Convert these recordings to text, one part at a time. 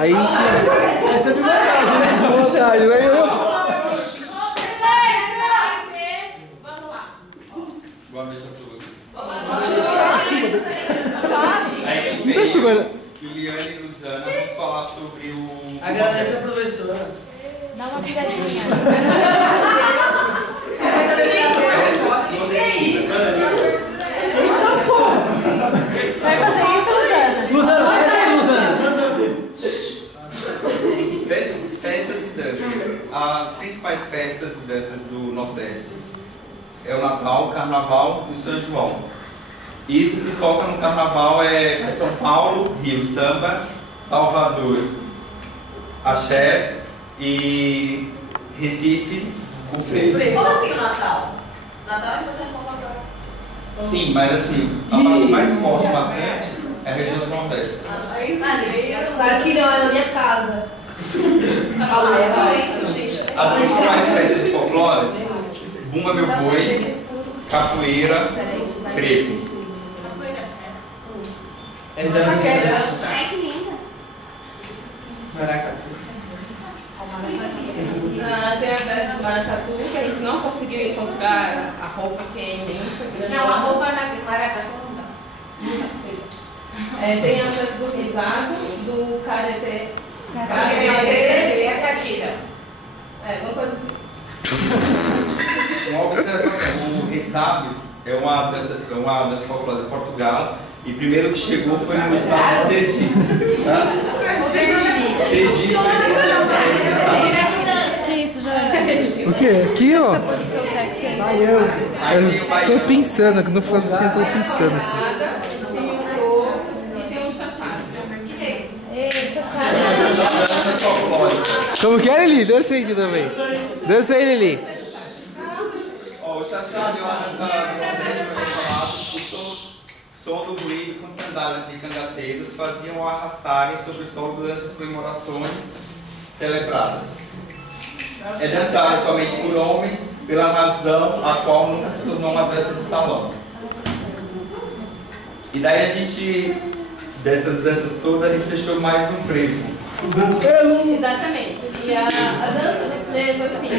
Aí é sempre vantagem, né? Vantagem. Aí eu... Vamos lá. Boa noite a todos. Não tem segura. Juliane e Luzana, vamos falar sobre o... Agradece a professora. Dá uma piradinha. Vai fazer isso, Luzana? Luzana, faz aí, Luzana. Festas e danças. As principais festas e danças do Nordeste é o Natal, o Carnaval e o São João. Isso se foca no Carnaval, é São Paulo, Rio, samba, Salvador, axé e Recife, o frevo. Como assim o Natal? Natal é importante para o Natal. Sim, mas assim, a parte mais forte e marcante é a região do Nordeste. Claro que não, é na minha casa. As principais festas de folclore: Bumba Meu Boi, Capoeira, Frevo. É dança. Ai, que linda. Maracatu. Tem a festa do Maracatu, que a gente não conseguiu encontrar a roupa, que é imensa, grande. Não, a roupa maracatu não dá. Tem a festa do Risado, do Careté. É a catira. Alguma coisa assim. Uma observação: o Risado é uma dança folclore de Portugal. E primeiro que chegou foi no estado de Sergipe. Sergipe. Que isso, Jorge? O quê? Aqui, ó. Seu sexy aí. Eu tô pensando, quando eu falo assim, eu tô pensando assim. Tem um cor e tem um chachado. Ei, chachado. Danças folclóricas. Como que é, Lili? Dança aí também. Dança aí, Lili. Ó, o chachado é uma dança nordeste, como eu falava. O som do ruído com sandálias de cangaceiros faziam arrastarem sobre o solo durante as comemorações celebradas. É dançado somente por homens, pela razão a qual nunca se tornou uma dança de salão. E daí a gente, dessas danças todas, a gente fechou mais no frevo. Exatamente. E a dança do frevo, assim,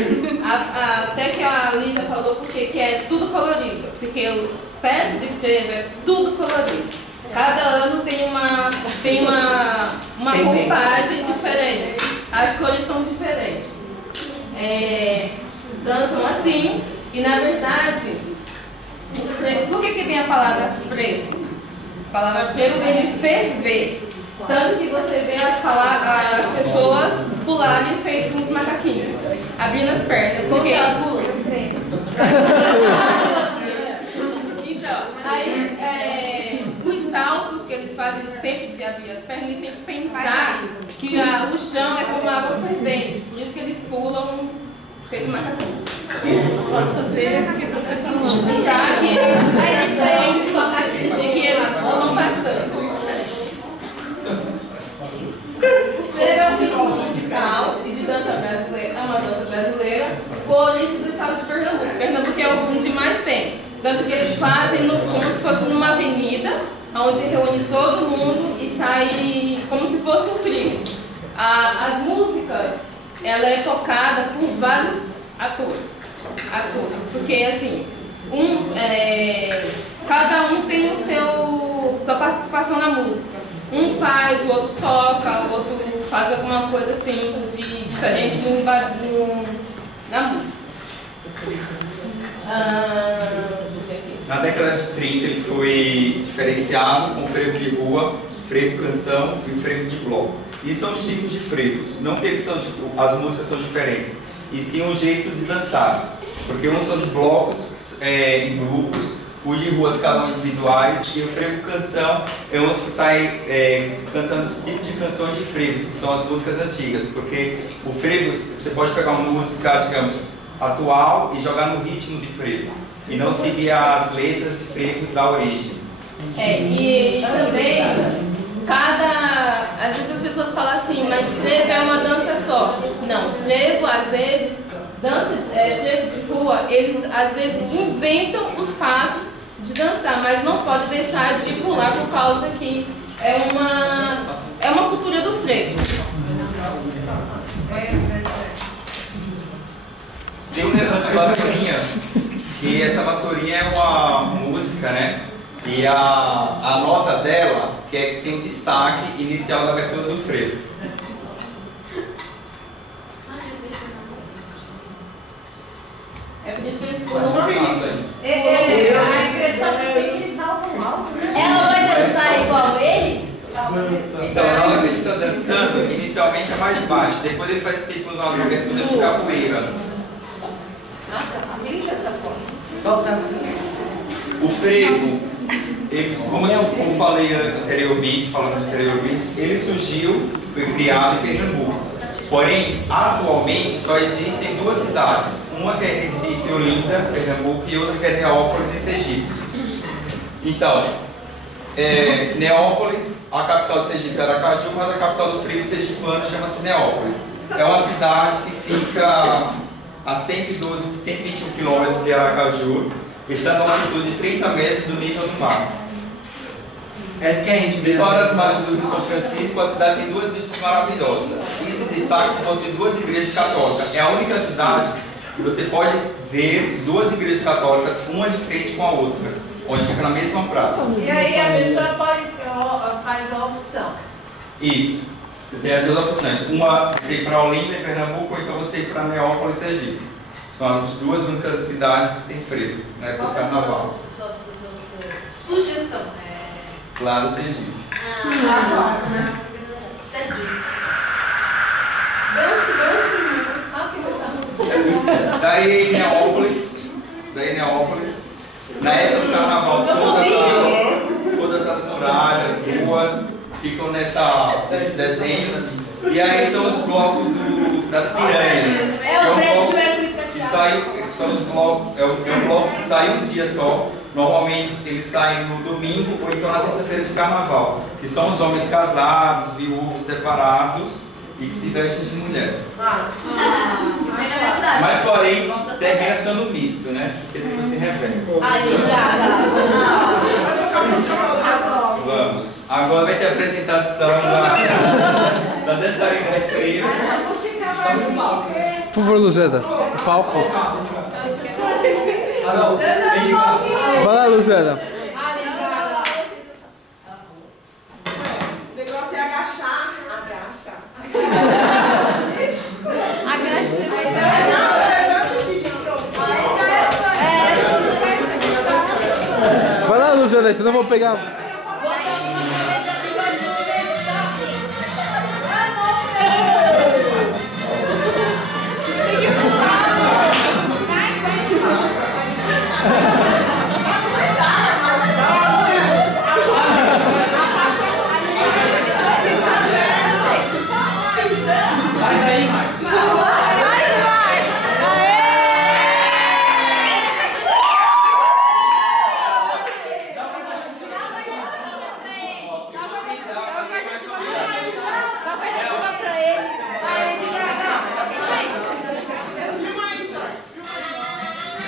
até que a Lígia falou porque que é tudo colorido. Porque o festa de frevo é tudo colorido. Cada ano tem uma roupagem diferente. As cores são diferentes. Dançam assim. E na verdade, por que vem a palavra frevo? A palavra frevo vem de ferver. Tanto que você vê as pessoas pularem feito uns macaquinhos, abrindo as pernas. Porque elas pulam. Então, aí os saltos que eles fazem sempre de abrir as pernas, eles têm que pensar que o chão é como água fervente. Por isso que eles pulam feito macaquinho. Posso fazer? Pensar que eles pulam bastante. O frevo é um ritmo musical e de dança brasileira, é uma dança brasileira, por origem do estado de Pernambuco. Pernambuco é onde mais tem. Tanto que eles fazem como se fosse numa avenida, onde reúne todo mundo e sai como se fosse um trio. As músicas, ela é tocada por vários atores, porque assim, cada um tem sua participação na música. Um faz, o outro toca, o outro faz alguma coisa assim de diferente na música. Na década de 30 ele foi diferenciado com o frevo de rua, frevo canção e o frevo de bloco. E são os tipos de frevos, não que eles são, as músicas são diferentes, e sim um jeito de dançar. Porque uns são de blocos em grupos, os de ruas cada um individuais, e o frevo canção é uns que saem cantando os tipos de canções de frevos, que são as músicas antigas. Porque o frevo, você pode pegar uma música, digamos, atual e jogar no ritmo de frevo, e não seguir as letras de frevo da origem. E também, às vezes as pessoas falam assim, mas frevo é uma dança só. Não, frevo às vezes, frevo de rua, eles às vezes inventam os passos de dançar, mas não pode deixar de pular por causa que é uma cultura do frevo. Tem um negócio de vassourinha, que essa vassourinha é uma música, né? E a nota dela tem um destaque inicial da abertura do frevo. É por isso que eles Faz pulam. um passo aí. A impressão que tem que eles saltam alto, né? Ela vai dançar igual eles? Então, na hora que ele está dançando, inicialmente é mais baixo, depois ele faz tempo na abertura de capoeira. Nossa, a família dessa forma. Solta. O frevo, como falei falamos anteriormente, ele surgiu, foi criado em Pernambuco. Porém, atualmente só existem duas cidades, uma que é Recife e Olinda, Pernambuco, e outra que é Neópolis e Sergipe. Então, Neópolis, a capital de Sergipe é Aracaju, mas a capital do frevo sergipano chama-se Neópolis. É uma cidade que fica a 121 quilômetros de Aracaju, estando a uma altitude de 30 metros do nível do mar. Essa que a gente vê. Situada às margens do Rio São Francisco, a cidade tem duas vistas maravilhosas. E se destaca por possuir duas igrejas católicas. É a única cidade que você pode ver duas igrejas católicas, uma de frente com a outra, onde fica na mesma praça. E aí a pessoa faz a opção. Isso. Você tem as duas opções. Uma, você ir para Olinda, em Pernambuco, ou então você ir para Neópolis, Sergipe. São as duas únicas cidades que tem frevo na época do carnaval. Sugestão. Claro, Sergipe. Claro, né? Sergipe. Dance. Ah, que legal. Daí Neópolis, na época do carnaval, todas as muralhas, ruas, ficam nesses desenhos. E aí são os blocos das piranhas. É o Fred Mercury Que prateado. são os blocos, é um bloco que sai um dia só. Normalmente eles saem no domingo ou então na terça-feira de carnaval, que são os homens casados, viúvos, separados e que se vestem de mulher. Mas porém, termina ficando misto, né? Porque depois se revela. Ai, obrigada. Vamos. Agora vai ter a apresentação da dançarina de frevo. Por favor, Luzeda, o palco. Vai lá, Luzeda. O negócio é agachar. Vai lá, Luzeda, senão eu vou pegar. Faz aí, Marcos.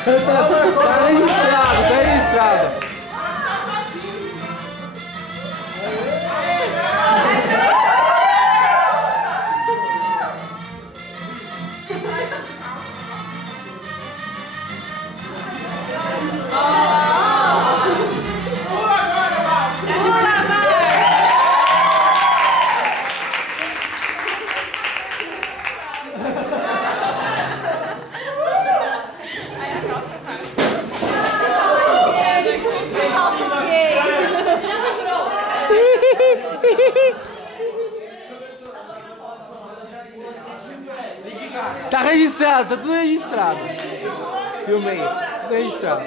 Tá registrado. Tá registrado, tá tudo registrado. Filmei, tudo registrado.